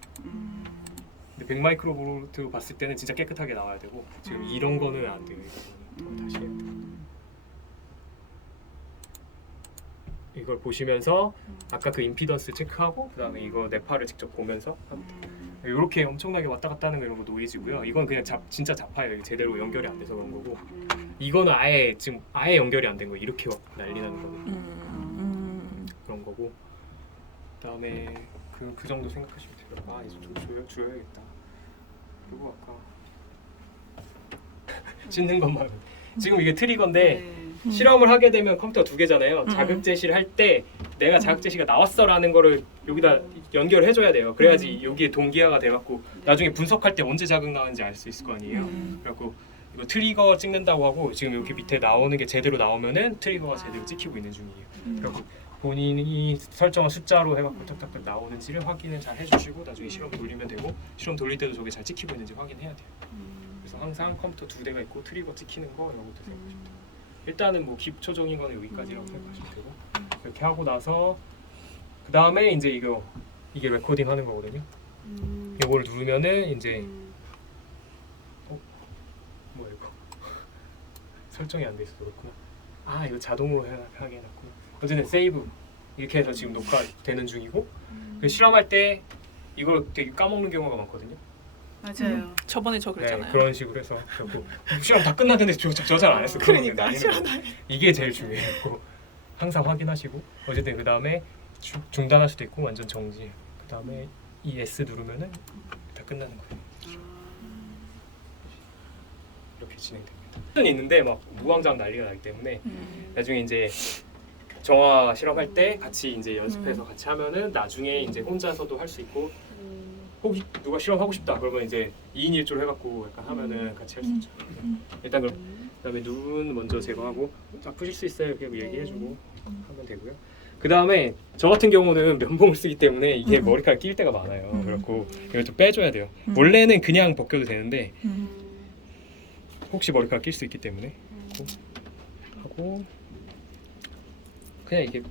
근데 100 마이크로볼트로 봤을 때는 진짜 깨끗하게 나와야 되고 지금 이런 거는 안 돼요. 이거는 더 다시 해야 돼요. 이걸 보시면서 아까 그 임피던스 체크하고 그 다음에 이거 네파를 직접 보면서 하면 돼요. 이렇게 엄청나게 왔다 갔다 하는 거 이런 거 노이즈고요. 이건 그냥 진짜 자파예요. 이게 제대로 연결이 안 돼서 그런 거고 이거는 아예 지금 아예 연결이 안 된 거 이렇게 난리 나는 거는 그런 거고 그다음에 그 정도 생각하시면 돼요. 아 이제 좀 줄여야겠다. 그리고 아까 씻는 것만 지금 이게 트리거인데 실험을 하게 되면 컴퓨터가 두 개잖아요. 자극 제시를 할 때 내가 자극 제시가 나왔어라는 거를 여기다 연결을 해줘야 돼요. 그래야지 여기에 동기화가 돼갖고 나중에 분석할 때 언제 자극 나왔는지 알 수 있을 거 아니에요. 그래갖고 이거 트리거 찍는다고 하고 지금 여기 밑에 나오는 게 제대로 나오면은 트리거가 제대로 찍히고 있는 중이에요. 그래갖고 본인이 설정한 숫자로 해갖고 딱딱딱 나오는지를 확인을 잘 해주시고 나중에 실험 돌리면 되고 실험 돌릴 때도 저게 잘 찍히고 있는지 확인해야 돼요. 그래서 항상 컴퓨터 두 대가 있고 트리거 찍히는 거 이런 것도 생각하시면 돼요. 일단은 뭐 기초적인 거는 여기까지라고 생각하시면 되고 이렇게 하고 나서 그 다음에 이제 이게 레코딩 하는 거거든요. 이거를 누르면은 이제 뭐야 이거 설정이 안 돼 있어서 그렇구나. 아 이거 자동으로 하게 해놨구나. 어쨌든 세이브 이렇게 해서 지금 녹화되는 중이고 실험할 때 이걸 되게 까먹는 경우가 많거든요. 맞아요. 저번에 저 네, 그랬잖아요. 그런 식으로 해서 실험 다 끝났는데 저 잘 안 했어. 그러니까 실험 안 이게 제일 중요해요. 항상 확인하시고 어쨌든 그 다음에 중단할 수도 있고 완전 정지. 그 다음에 이 S 누르면은 다 끝나는 거예요. 이렇게 진행됩니다. 는 있는데 막 무왕장 난리가 나기 때문에 나중에 이제 정화 실험할 때 같이 이제 연습해서 같이 하면은 나중에 이제 혼자서도 할 수 있고 혹시 누가 실험하고 싶다 그러면 이제 2인 1조로 해갖고 약간 하면은 같이 할 수 있죠. 일단 그다음에 눈 먼저 제거하고 아프실 수 있어요 이렇게 얘기해주고 하면 되고요. 그 다음에 저 같은 경우는 면봉을 쓰기 때문에 이게 머리카락 낄 때가 많아요. 그래갖고 이걸 좀 빼줘야 돼요. 원래는 그냥 벗겨도 되는데 혹시 머리카락 낄 수 있기 때문에 하고 그냥 이게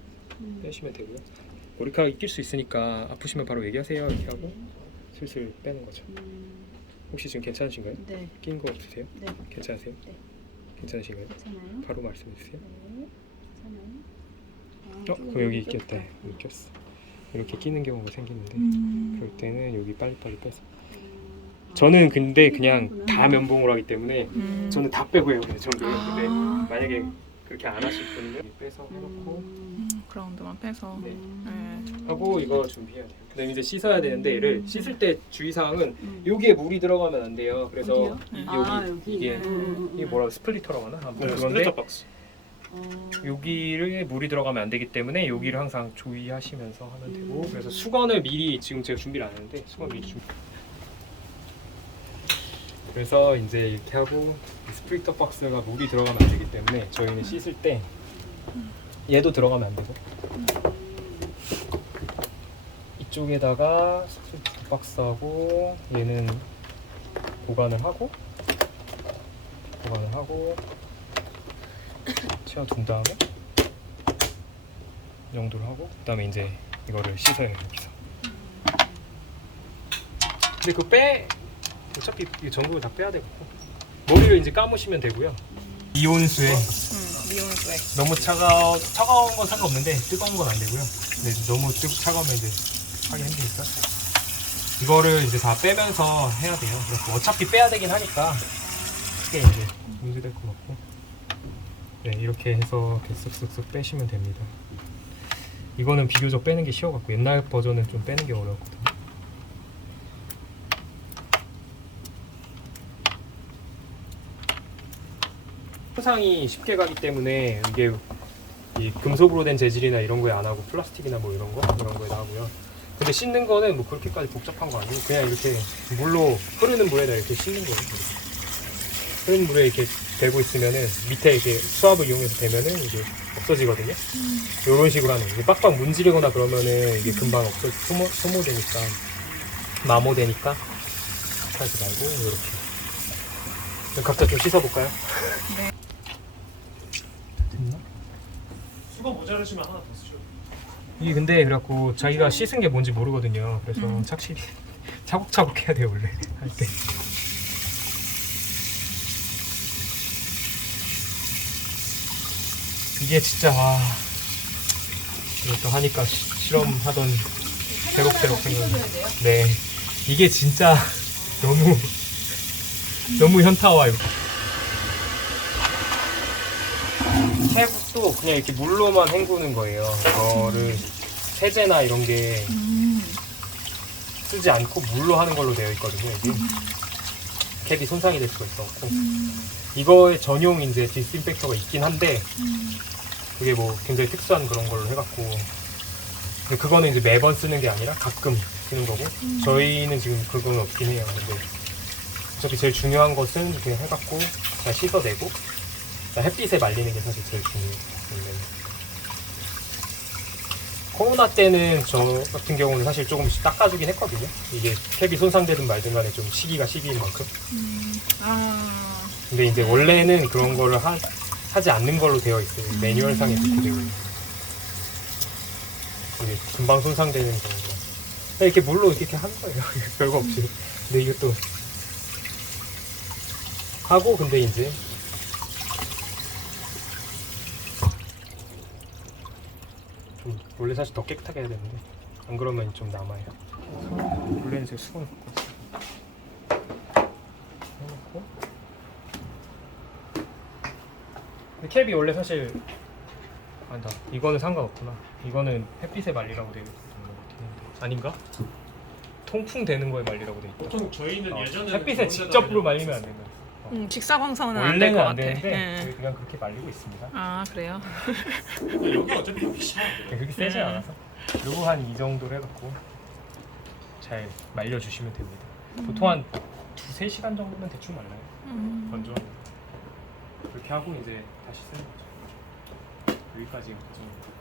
빼시면 되고요. 머리카락 낄 수 있으니까 아프시면 바로 얘기하세요 이렇게 하고 슬슬 빼는 거죠. 혹시 지금 괜찮으신가요? 네. 낀 거 없으세요? 네. 괜찮으세요? 네. 괜찮으신가요? 괜찮아요? 바로 말씀해 주세요. 네. 괜찮아요? 그럼 여기 꼈다. 여기 꼈어. 이렇게 끼는 경우가 생기는데 그럴 때는 여기 빨리빨리 빼서. 저는 근데 그냥 다 면봉을 하기 때문에 저는 다 빼고 해요. 저는 근데 만약에 그렇게 안 하실 분은 여기 빼서 해놓고 그라운드만 빼서. 네. 네. 하고 이거 준비해야 돼요. 그다음에 이제 씻어야 되는데 얘를 씻을 때 주의사항은 여기에 물이 들어가면 안 돼요. 그래서 어디요? 여기 이게 이게 뭐라 스플리터라고 하나? 아무튼 그건데 스플리터 박스. 여기를 물이 들어가면 안 되기 때문에 여기를 항상 주의하시면서 하면 되고 그래서 수건을 미리 지금 제가 준비를 안 했는데 수건 미리 준비. 그래서 이제 이렇게 하고 스플리터 박스가 물이 들어가면 안 되기 때문에 저희는 씻을 때 얘도 들어가면 안 되고 이쪽에다가 스플리터 박스하고 얘는 보관을 하고 채워둔 다음에 용도를 하고 그 다음에 이제 이거를 씻어요 여기서. 근데 그거 어차피 이 전구를 다 빼야 되고 머리를 이제 감으시면 되고요. 이온수에 미온수액. 너무 차가운 건 상관없는데 뜨거운 건 안 되고요. 근데 너무 차가우면 이제 하기 힘드니까 이거를 이제 다 빼면서 해야 돼요. 그래서 어차피 빼야 되긴 하니까 크게 이제 문제될 건 없고 네 이렇게 해서 이렇게 쓱쓱쓱 빼시면 됩니다. 이거는 비교적 빼는 게 쉬워갖고 옛날 버전은 좀 빼는 게 어려웠거든요. 손상이 쉽게 가기 때문에 이게 이 금속으로 된 재질이나 이런 거에 안 하고 플라스틱이나 뭐 이런 거에다 하고요. 근데 씻는 거는 뭐 그렇게까지 복잡한 거 아니고 그냥 이렇게 물로 흐르는 물에다 이렇게 씻는 거예요. 흐르는 물에 이렇게 대고 있으면은 밑에 이렇게 수압을 이용해서 대면은 이게 없어지거든요. 이런 식으로 하는 거예요. 빡빡 문지르거나 그러면은 이게 금방 소모되니까 마모되니까 하지 말고 이렇게. 각자 좀 씻어볼까요? 네. 됐나? 수건 모자르시면 하나 더 쓰셔도 이게 근데 그래갖고 자기가 씻은 게 뭔지 모르거든요. 그래서 착실히 차곡차곡 해야 돼요 원래 할 때. 이게 진짜 와 이것도 하니까 실험하던 새록새록 생각나. 네, 이게 진짜 너무 현타와요. 캡도 그냥 이렇게 물로만 헹구는 거예요. 이거를 세제나 이런 게 쓰지 않고 물로 하는 걸로 되어 있거든요. 이게 캡이 손상이 될 수가 있어갖고 이거에 전용 이제 디스인펙터가 있긴 한데 그게 뭐 굉장히 특수한 그런 걸로 해갖고 근데 그거는 이제 매번 쓰는 게 아니라 가끔 쓰는 거고 저희는 지금 그건 없긴 해요. 근데 어차피 제일 중요한 것은 이렇게 해갖고 잘 씻어내고 햇빛에 말리는 게 사실 제일 중요해요. 코로나 때는 저 같은 경우는 사실 조금씩 닦아주긴 했거든요. 이게 캡이 손상되든 말든 간에 좀 시기가 시기인 만큼. 근데 이제 원래는 그런 거를 하지 않는 걸로 되어 있어요. 매뉴얼상에 그렇게 되어 있어요. 이게 금방 손상되는 경우가. 이렇게 물로 이렇게 하는 거예요. 별거 없이. 근데 이것도 하고 근데 이제 좀 원래 사실 더 깨끗하게 해야 되는데 안 그러면 좀 남아요. 원래는 제가 수건을 갖고 왔어요. 해놓고 근데 캡이 원래 사실 아니다. 이거는 상관없구나. 이거는 햇빛에 말리라고 되어 있는 거 같긴 한데 아닌가? 통풍 되는 거에 말리라고 되어 있다. 보통 저희는 예전에 햇빛에 직접으로 말리면 안 되는 거. 직사광선은 안 될 원래는 것 안 같아. 되는데 네. 저희 그냥 그렇게 말리고 있습니다. 아 그래요? 여기 어차피 햇빛이 그렇게 세지 않아서 그리고 한 이 정도로 해갖고 잘 말려주시면 됩니다. 보통 한 2-3시간 정도면 대충 말라요. 건조하면 그렇게 하고 이제 다시 쓰는 거죠. 여기까지 그 정도.